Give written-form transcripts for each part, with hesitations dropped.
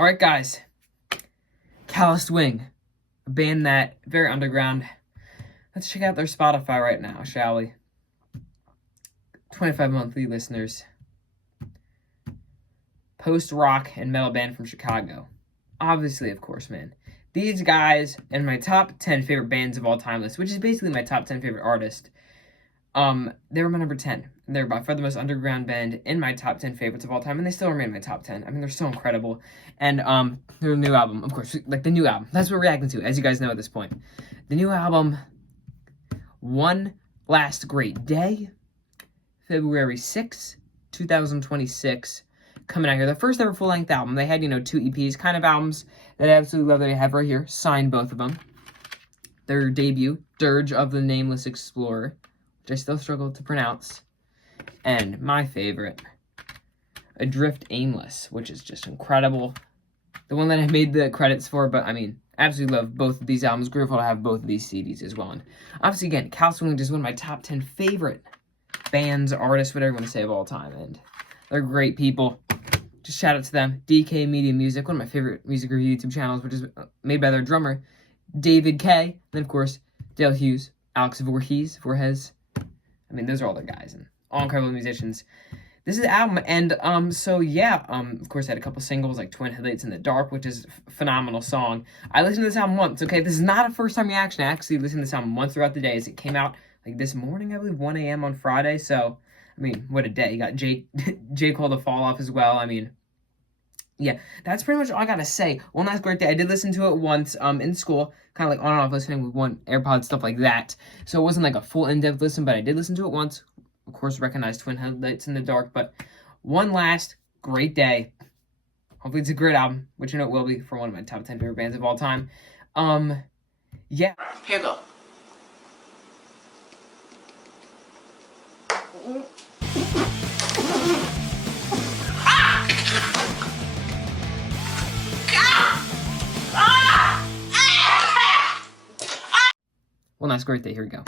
Alright guys, Callused Wing, a band that, very underground. Let's check out their Spotify right now, shall we? 25 monthly listeners. Post-rock and metal band from Chicago. Obviously, of course, man. These guys in my top 10 favorite bands of all time list, which is basically my top 10 favorite artist, they were my number 10. They're by far the most underground band in my top 10 favorites of all time, and they still remain in my top 10. I mean, they're so incredible. And their new album, of course, like the new album. That's what we're reacting to, as you guys know at this point. The new album, One Last Great Day, February 6, 2026, coming out here. The first ever full-length album. They had, 2 EPs, kind of albums that I absolutely love that I have right here. Signed both of them. Their debut, Dirge of the Nameless Explorer, which I still struggle to pronounce. And my favorite, Adrift Aimless, which is just incredible. The one that I made the credits for, but I mean, absolutely love both of these albums. Grateful to have both of these CDs as well. And obviously, again, Callused Wing is one of my top 10 favorite bands, artists, whatever you want to say, of all time. And they're great people. Just shout out to them. DK Media Music, one of my favorite music review YouTube channels, which is made by their drummer, David K. Then, of course, Dale Hughes, Alex Voorhees. I mean, those are all their guys and all incredible musicians. This is the album, and of course, I had a couple singles like Twin Headlights in the Dark, which is a phenomenal song. I listened to this album once, okay? This is not a first-time reaction. I actually listened to this album once throughout the day as it came out, like, this morning, I believe, 1 a.m. on Friday, so, I mean, what a day. You got J. Cole to fall off as well. I mean, yeah, that's pretty much all I gotta say. One Last Great Day. I did listen to it once in school, kind of like on and off listening with one AirPod, stuff like that. So it wasn't like a full in-depth listen, but I did listen to it once. Of course, recognize Twin Headlights in the Dark, but One Last Great Day. Hopefully it's a great album, which it will be for one of my top 10 favorite bands of all time. Yeah. Here you go. One Last Great Day, here we go.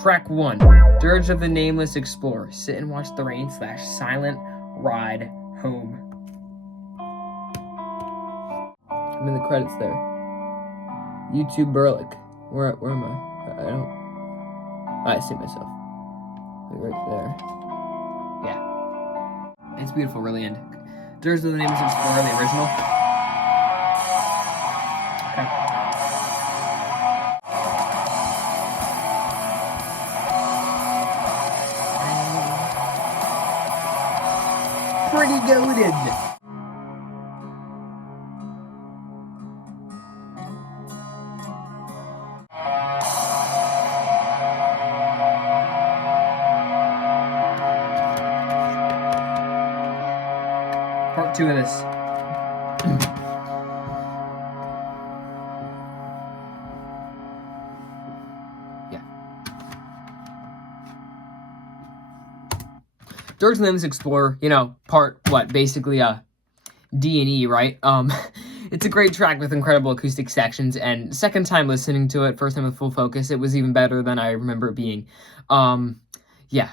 Track 1, Dirge of the Nameless Explorer. Sit and watch the rain / silent ride home. I'm in the credits there. YouTube Burlick. Where am I see myself. Right there. Yeah. It's beautiful, really, and Dirge of the Nameless Explorer, the original. Okay. Pretty goated. Part 2 of this. Dirge of the Nameless Explorer, part, basically D&E, right? It's a great track with incredible acoustic sections, and second time listening to it, first time with full focus, it was even better than I remember it being. Yeah,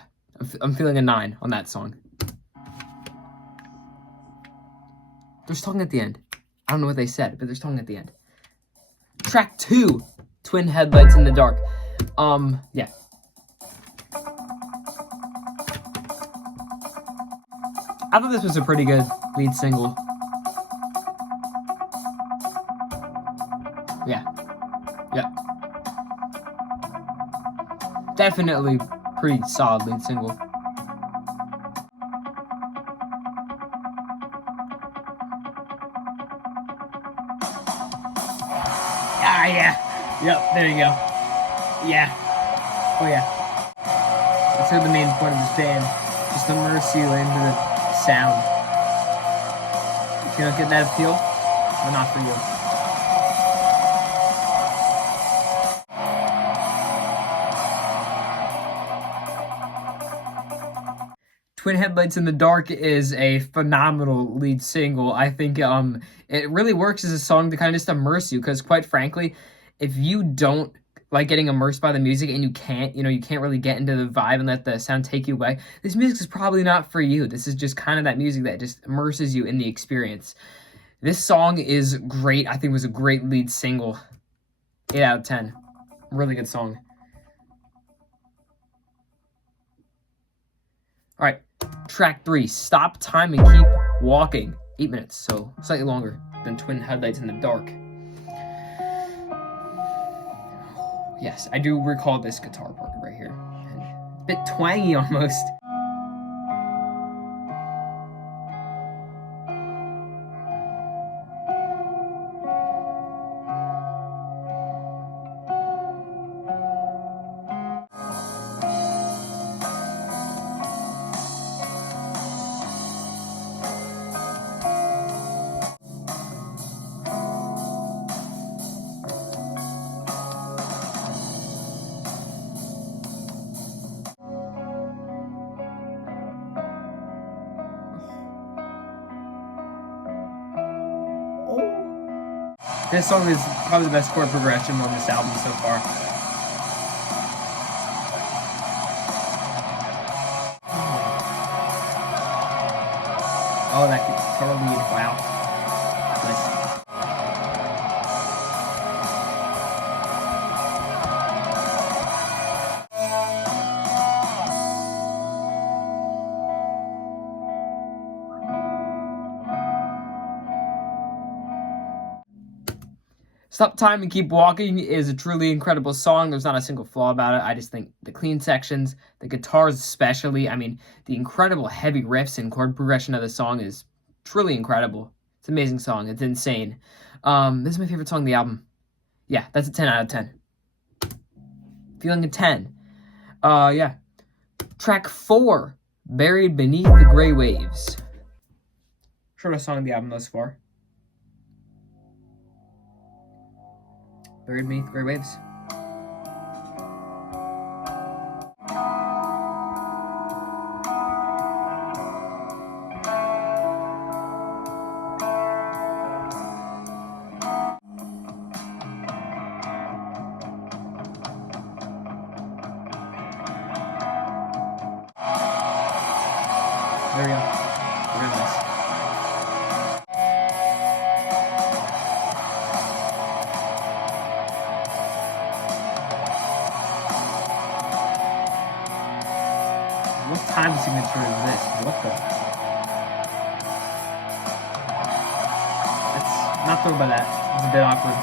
I'm feeling a 9 on that song. There's talking at the end. I don't know what they said, but there's talking at the end. Track 2, Twin Headlights in the Dark. Yeah. I thought this was a pretty good lead single. Yeah. Yep. Definitely pretty solid lead single. Ah, yeah. Yep, there you go. Yeah. Oh, yeah. That's the main point of this band. Just immerse you into the sound. If you don't get that appeal, they're not for you. Twin Headlights in the Dark is a phenomenal lead single. I think it really works as a song to kind of just immerse you, because quite frankly, if you don't like getting immersed by the music and you can't really get into the vibe and let the sound take you away, this music is probably not for you. This is just kind of that music that just immerses you in the experience. This song is great. I think it was a great lead single. 8 out of 10. Really good song. All right, track 3, Stop Time and Keep Walking. 8 minutes, so slightly longer than Twin Headlights in the Dark. Yes, I do recall this guitar part right here. And a bit twangy almost. This song is probably the best chord progression on this album so far. Oh, that guitar lead, wow. Nice. Stop Time and Keep Walking is a truly incredible song. There's not a single flaw about it. I just think the clean sections, the guitars especially, I mean, the incredible heavy riffs and chord progression of the song is truly incredible. It's an amazing song. It's insane. This is my favorite song on the album. Yeah, that's a 10 out of 10. Feeling a 10. Yeah. Track 4, Buried Beneath the Gray Waves. Shortest song on the album thus far. Buried Beneath Gray Waves. There we go. Very nice. What time signature is this? What the? It's not thrilled by that. It's a bit awkward.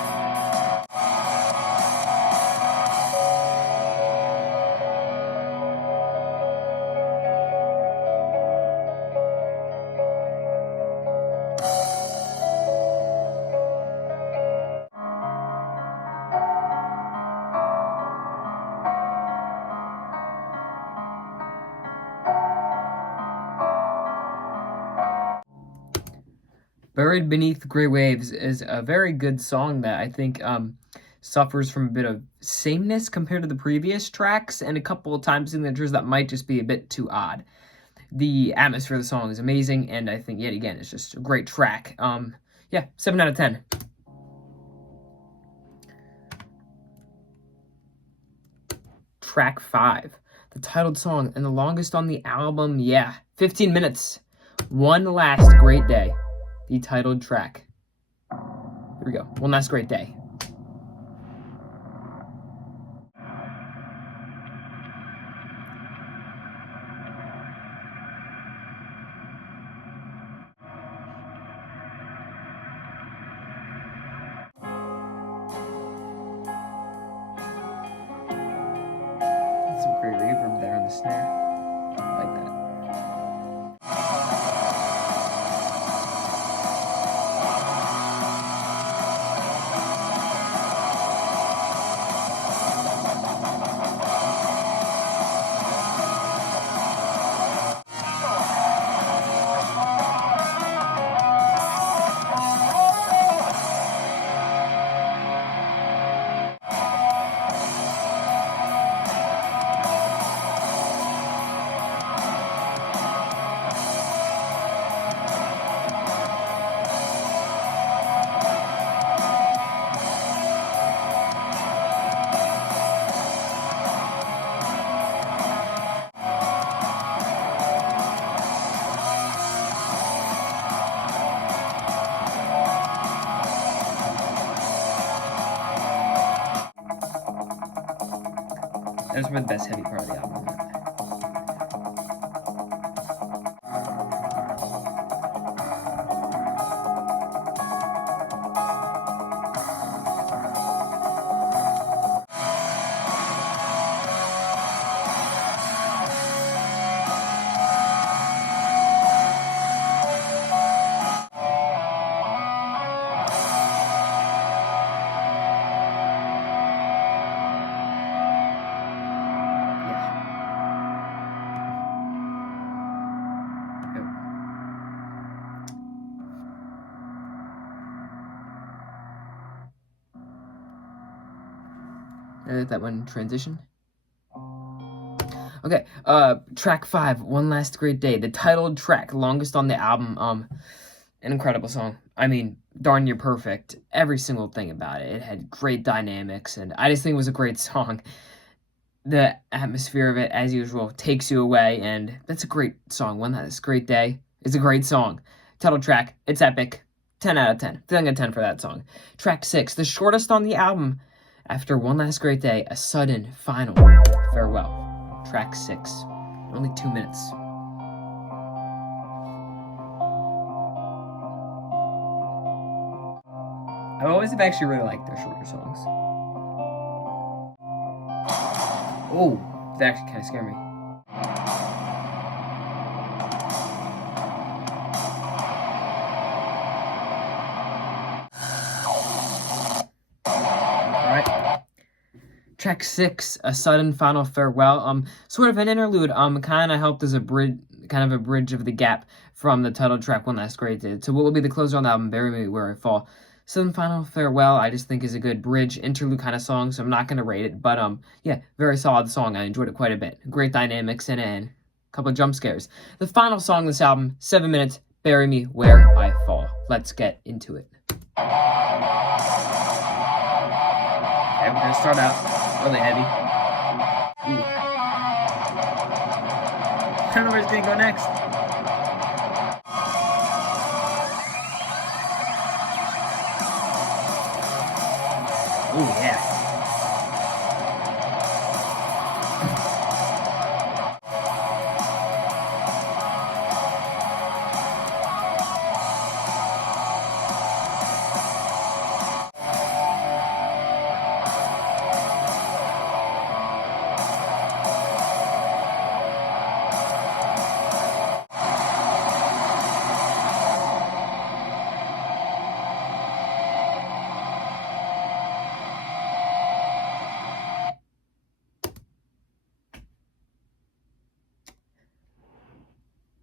Buried Beneath Gray Waves is a very good song that I think suffers from a bit of sameness compared to the previous tracks and a couple of time signatures that might just be a bit too odd. The atmosphere of the song is amazing, and I think, yet again, it's just a great track. Yeah, 7 out of 10. Track 5, the titled song and the longest on the album, yeah, 15 minutes. One Last Great Day. The titled track. Here we go. One Last Great Day. That's some great reverb there on the snare. I like that. That's probably the best heavy part of the album. That one transition. Okay, track 5, One Last Great Day, the titled track, longest on the album. An incredible song. I mean, darn near perfect. Every single thing about it. It had great dynamics, and I just think it was a great song. The atmosphere of it, as usual, takes you away, and that's a great song. One Last Great Day is a great song. Title track, it's epic. 10 out of 10. Feeling a 10 for that song. Track 6, the shortest on the album. After One Last Great Day, a sudden final farewell. Track 6. Only 2 minutes. I always have actually really liked their shorter songs. Oh, that actually kind of scared me. Track 6, a sudden final farewell. Sort of an interlude. Kind of helped as a bridge, kind of a bridge of the gap from the title track One Last Great Day. So what will be the closer on the album, Bury Me Where I Fall. Sudden final farewell, I just think is a good bridge interlude kind of song. So I'm not gonna rate it, but yeah, very solid song. I enjoyed it quite a bit. Great dynamics in it, and a couple of jump scares. The final song of this album, 7 minutes. Bury Me Where I Fall. Let's get into it. Okay, we're gonna start out really heavy. Ooh. I don't know where it's gonna go next. Ooh, yeah.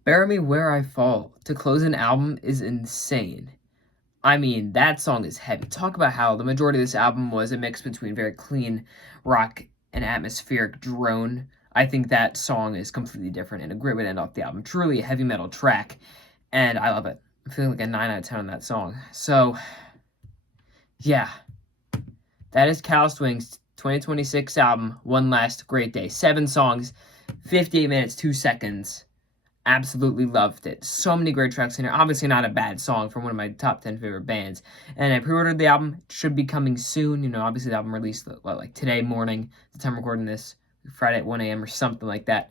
Bury Me Where I Fall to close an album is insane. I mean, that song is heavy. Talk about how the majority of this album was a mix between very clean rock and atmospheric drone. I think that song is completely different and a great way to end off the album. Truly a heavy metal track, and I love it. I'm feeling like a 9 out of 10 on that song. So, yeah. That is Callused Wing's 2026 album, One Last Great Day. 7 songs, 58 minutes, 2 seconds. Absolutely loved it. So many great tracks in here. Obviously not a bad song from one of my top 10 favorite bands. And I pre-ordered the album. It should be coming soon. You know, obviously the album released, like today morning, the time I'm recording this, Friday at 1 a.m. or something like that.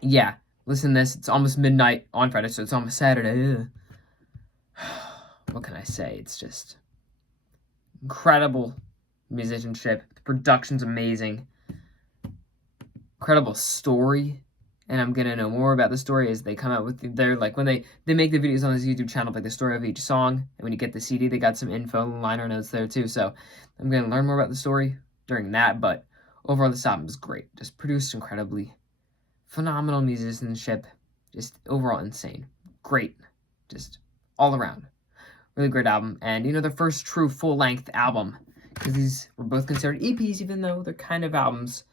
Yeah, listen to this. It's almost midnight on Friday, so it's almost Saturday. What can I say? It's just incredible musicianship. The production's amazing. Incredible story. And I'm gonna know more about the story as they come out with their, like, when they make the videos on this YouTube channel, like the story of each song. And when you get the CD, they got some info, liner notes there too. So I'm gonna learn more about the story during that. But overall, this album is great. Just produced incredibly. Phenomenal musicianship. Just overall insane. Great. Just all around. Really great album. And, you know, their first true full-length album. Because these were both considered EPs, even though they're kind of albums.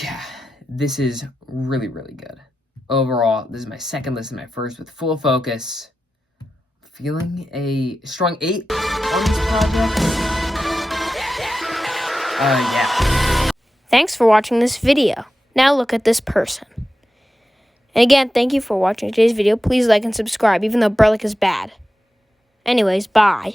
Yeah. This is really, really good. Overall, this is my second listen, my first with full focus. Feeling a strong 8 on this project. Yeah. Thanks for watching this video. Now look at this person. And again, thank you for watching today's video. Please like and subscribe, even though Burlick is bad. Anyways, bye.